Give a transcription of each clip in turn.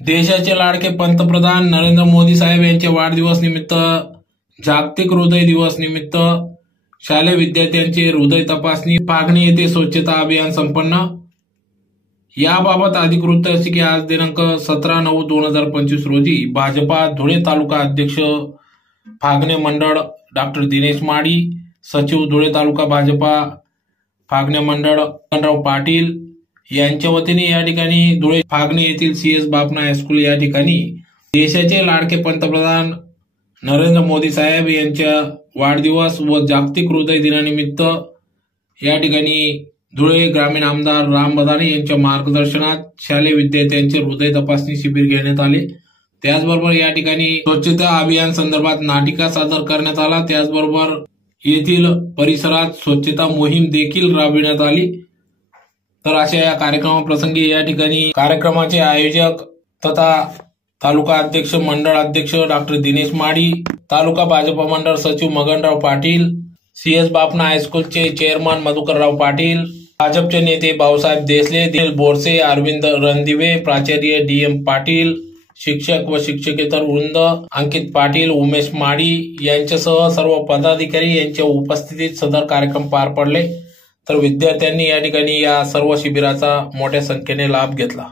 देशाचे लाडके पंतप्रधान नरेंद्र मोदी साहेब यांच्या वाढदिवस निमित्त जागतिक हृदय दिवस निमित्त शालेय विद्यार्थ्यांचे हृदय तपासणी फागणी येथे स्वच्छता अभियान संपन्न। याबाबत अधिकृत अशी की आज दिनांक 17/9/2025 रोजी भाजपा धुळे तालुका अध्यक्ष फागणे मंडळ डॉक्टर दिनेश माडी, सचिव धुळे तालुका भाजपा फागणे मंडळ मकनराव पाटील यांच्या वतीने या ठिकाणी धुळे फागणे येथील CS बापना हायस्कूल या ठिकाणी देशाचे लाडके पंतप्रधान नरेंद्र मोदी साहेब यांच्या वाढदिवस व जागतिक हृदय दिनानिमित्त या ठिकाणी धुळे ग्रामीण आमदार राम बदाने यांच्या मार्गदर्शनात शालेय विद्यार्थ्यांचे हृदय तपासणी शिबिर घेण्यात आले। त्याचबरोबर या ठिकाणी स्वच्छता अभियान संदर्भात नाटिका सादर करण्यात आला। त्याचबरोबर येथील परिसरात स्वच्छता मोहीम देखील राबविण्यात आली। तर अशा या कार्यक्रमाप्रसंगी या ठिकाणी कार्यक्रमाचे आयोजक तथा तालुका अध्यक्ष मंडळ अध्यक्ष डॉक्टर दिनेश माडी, तालुका भाजपा मंडळ सचिव मकनराव पाटील, CS बापना हायस्कूलचे चेअरमन मधुकरराव पाटील, भाजपचे नेते भाऊसाहेब देसले, दिनेश बोरसे, अरविंद रणदिवे, प्राचार्य DM पाटील, शिक्षक व शिक्षकेतर वृंद, अंकित पाटील, उमेश माडी यांच्यासह सर्व पदाधिकारी यांच्या उपस्थितीत सदर कार्यक्रम पार पडले। तर विद्यार्थ्यांनी या ठिकाणी या सर्व शिबिराचा मोठ्या संख्येने लाभ घेतला।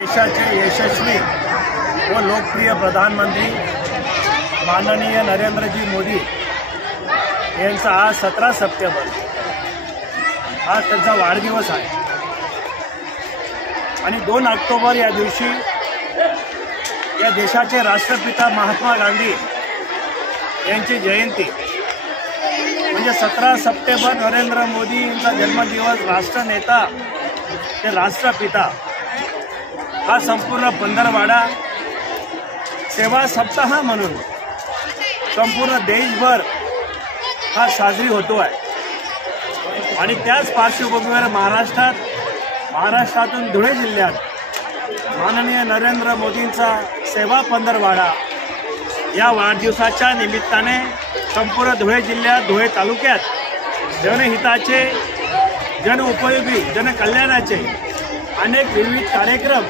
देशाचे यशस्वी व लोकप्रिय प्रधानमंत्री माननीय नरेंद्रजी मोदी यांचा आज 17 सप्टेंबर हा त्यांचा वाढदिवस आहे आणि 2 ऑक्टोबर या दिवशी या देशाचे राष्ट्रपिता महात्मा गांधी यांची जयंती म्हणजे 17 सप्टेंबर नरेंद्र मोदी यांचा जन्मदिवस, राष्ट्रनेता ते राष्ट्रपिता हा संपूर्ण पंधरवाडा सेवा सप्ताह म्हणून संपूर्ण देशभर हा साजरी होतो आहे। आणि त्याच पार्श्वभूमीवर महाराष्ट्रातून धुळे जिल्ह्यात माननीय नरेंद्र मोदींचा सेवा पंधरवाडा या वाढदिवसाच्या निमित्ताने संपूर्ण धुळे जिल्ह्यात धुळे तालुक्यात जनहिताचे, जनउपयोगी, जनकल्याणाचे अनेक विविध कार्यक्रम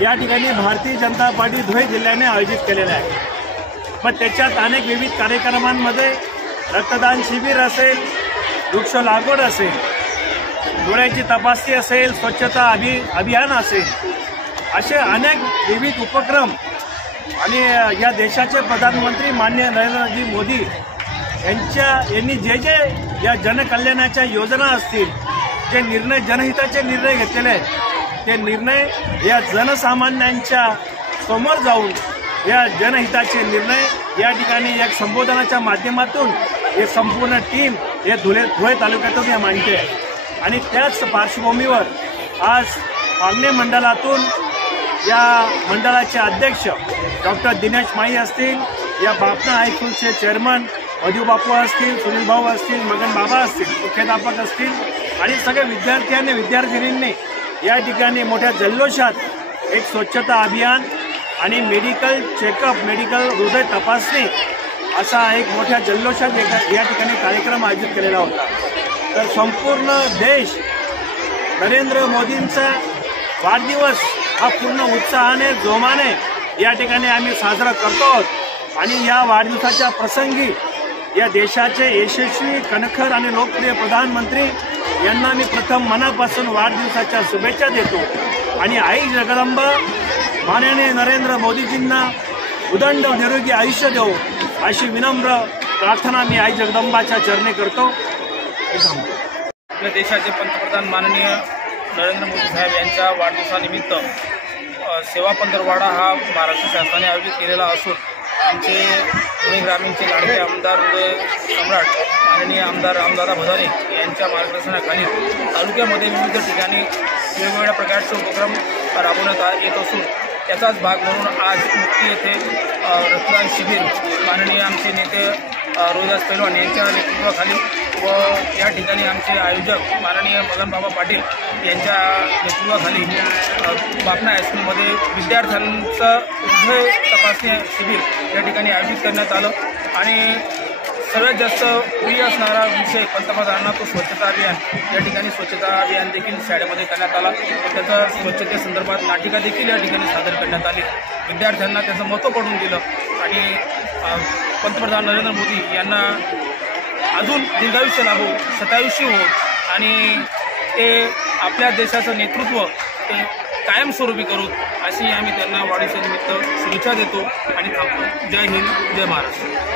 या ठिकाणी भारतीय जनता पार्टी धुळे जिल्ह्याने आयोजित केलेले आहे। पण त्याच्यात अनेक विविध कार्यक्रमांमध्ये रक्तदान शिबिर असेल, वृक्ष लागवड असेल, डोळ्याची तपासणी असेल, स्वच्छता अभियान असेल, असे अनेक विविध उपक्रम आणि या देशाचे प्रधानमंत्री माननीय नरेंद्रजी मोदी यांनी जे या जनकल्याणाच्या योजना असतील, जे निर्णय जनहिताचे निर्णय घेतलेले आहेत, ते निर्णय या जनसामान्यांच्या समोर जाऊन या जनहिताचे निर्णय या ठिकाणी एक संबोधनाच्या माध्यमातून हे संपूर्ण टीम हे धुळे तालुक्यातून या मांडते। आणि त्याच पार्श्वभूमीवर आज फागणे मंडळातून या मंडळाचे अध्यक्ष डॉक्टर दिनेश माई असतील, या बापना हायस्कूलचे चेअरमन मधुबापू असतील, सुनील भाऊ असतील, मगन बाबा असतील, मुख्याध्यापक असतील आणि सगळे विद्यार्थी आणि विद्यार्थिनींनी या ठिकाणी मोठ्या जल्लोषात एक स्वच्छता अभियान आणि मेडिकल चेकअप, मेडिकल हृदय तपासणी असा एक मोठ्या जल्लोषात या ठिकाणी कार्यक्रम आयोजित केलेला होता। तर संपूर्ण देश नरेंद्र मोदींचा वाढदिवस हा पूर्ण उत्साहाने, जोमाने या ठिकाणी आम्ही साजरा करतो आहोत। आणि या वाढदिवसाच्या प्रसंगी या देशाचे यशस्वी, कणखर आणि लोकप्रिय प्रधानमंत्री यांना मी प्रथम मनापासून वाढदिवसाच्या शुभेच्छा देतो। आणि आई जगदंबा माननीय नरेंद्र मोदीजींना उदंड निरोगी आयुष्य देवो अशी विनम्र प्रार्थना मी आई जगदंबाच्या चरणी करतो। आपल्या देशाचे पंतप्रधान माननीय नरेंद्र मोदी साहेब यांच्या वाढदिवसानिमित्त सेवा पंधरवाडा हा महाराष्ट्र शासनाने आयोजित केलेला असून आमचे पुणे ग्रामीणचे लाडके आमदार हृदय सम्राट माननीय आमदार रामदादा भदाने यांच्या मार्गदर्शनाखाली तालुक्यामध्ये विविध ठिकाणी वेगवेगळ्या प्रकारचे उपक्रम राबवण्यात येत असून त्याचाच भाग म्हणून आज मुक्ती येथे रक्तदान शिबिर माननीय आमचे नेते रोहिदास पैलवान यांच्या नेतृत्वाखाली व या ठिकाणी आमचे आयोजक माननीय मगनबाबा पाटील यांच्या नेतृत्वाखाली बापना हायस्कूलमध्ये विद्यार्थ्यांचं हृदय तपासणी शिबिर या ठिकाणी आयोजित करण्यात आलं आणि सगळ्यात जास्त प्रिय असणारा विषय पंतप्रधानांना तो स्वच्छता अभियान या ठिकाणी स्वच्छता अभियान देखील शाळेमध्ये करण्यात आला त्याचा स्वच्छतेसंदर्भात नाटिका देखील या ठिकाणी सादर करण्यात आली विद्यार्थ्यांना त्याचं महत्त्व पडून दिलं आणि पंतप्रधान नरेंद्र मोदी यांना अजून दीर्घायुष्य लाभो शतायुष्य हो आणि ते आपल्या देशाचं नेतृत्व ते कायमस्वरूपी करू अशी आम्ही त्यांना वाढदिवसानिमित्त शुभेच्छा देतो आणि थांबतो. जय हिंद, जय महाराष्ट्र.